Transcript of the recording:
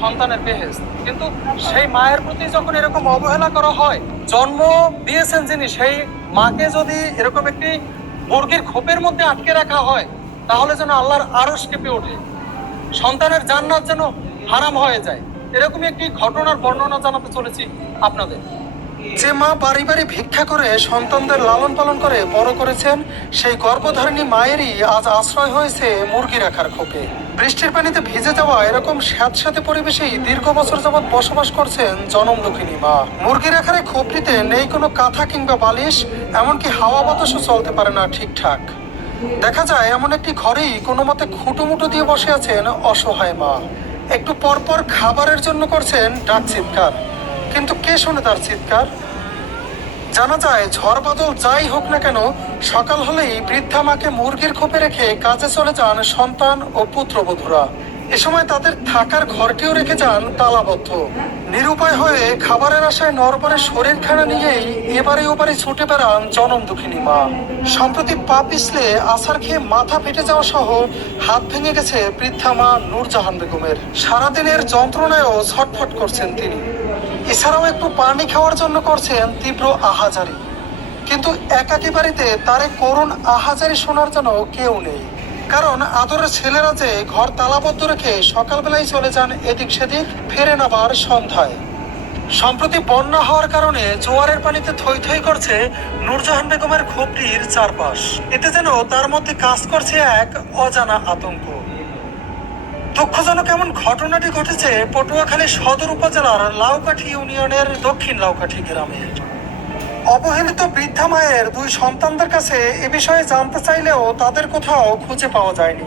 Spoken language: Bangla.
সন্তানের বেহেস কিন্তু সেই মায়ের প্রতি যখন এরকম অবহেলা করা হয়, জন্ম দিয়েছেন যিনি, সেই মাকে যদি এরকম একটি মুরগির খোপের মধ্যে আটকে রাখা হয়, তাহলে যেন আল্লাহর আরস কেঁপে ওঠে। সন্তানের জান্নাত যেন হারাম হয়ে যায়। এরকমই একটি ঘটনার বর্ণনা জানাতে চলেছি আপনাদের। যে মা বাড়ি বাড়ি ভিক্ষা করে সন্তানদের লালন পালন করে বড় করেছেন, সেই গর্ভধারিণী মায়েরই আজ আশ্রয় হয়েছে মুরগি রাখার খোপে। বৃষ্টির পানিতে ভিজে যাওয়া এরকম স্যাঁতস্যাঁতে পরিবেশেই দীর্ঘ বছর যাবৎ বসবাস করছেন জনম মা। মুরগি রাখার এই খোপটিতে নেই কোনো কাঁথা কিংবা বালিশ, এমনকি হাওয়া বাতাসও চলতে পারে না ঠিকঠাক। দেখা যায়, এমন একটি ঘরেই কোনো মতে খুঁটোমুটো দিয়ে বসে আছেন অসহায় মা। একটু পরপর খাবারের জন্য করছেন ডাক চিৎকার। কিন্তু কে শোনে তার চিৎকার? জানা যায়, ঝড় বাদল যাই হোক না কেন, সকাল হলেই বৃদ্ধা মাকে মুরগির খোপে রেখে কাজে চলে যান সন্তান ও পুত্রবধূরা। এ সময় তাদের থাকার ঘরটিও রেখে যান তালাবদ্ধ। নিরুপায় হয়ে খাবারের আশায় নরবরে শরীর খানা নিয়েই এবারে ওবারে ছুটে বেড়ান জনম দুঃখিনী মা। সম্প্রতি পা পিছলে আসার খেয়ে মাথা ফেটে যাওয়া সহ হাত ভেঙে গেছে বৃদ্ধা মা নূরজাহান বেগমের। সারাদিনের যন্ত্রণায়ও ছটফট করছেন তিনি। এছাড়াও একটু পানি খাওয়ার জন্য করছেন তীব্র আহাজারি। কিন্তু একাকি বাড়িতে তারে করুণ আহাজারি শোনার জন্য কেউ নেই। কারণ আদরের ছেলেরা যে ঘর তালাবদ্ধ রেখে সকালবেলায় চলে যান এদিক সেদিক ফেরেন আবার সন্ধ্যায়। সম্প্রতি বন্যা হওয়ার কারণে জোয়ারের পানিতে থই থই করছে নূরজাহান বেগমের খোপটির চারপাশ। এতে যেন তার মধ্যে কাজ করছে এক অজানা আতঙ্ক। দুঃখজনক এমন ঘটনাটি ঘটেছে পটুয়াখালী সদর উপজেলার লাউকাঠি ইউনিয়নের দক্ষিণ লাউকাঠি গ্রামে। অবহেলিত বৃদ্ধা মায়ের দুই সন্তানদের কাছে এ বিষয়ে জানতে চাইলেও তাদের কোথাও খুঁজে পাওয়া যায়নি।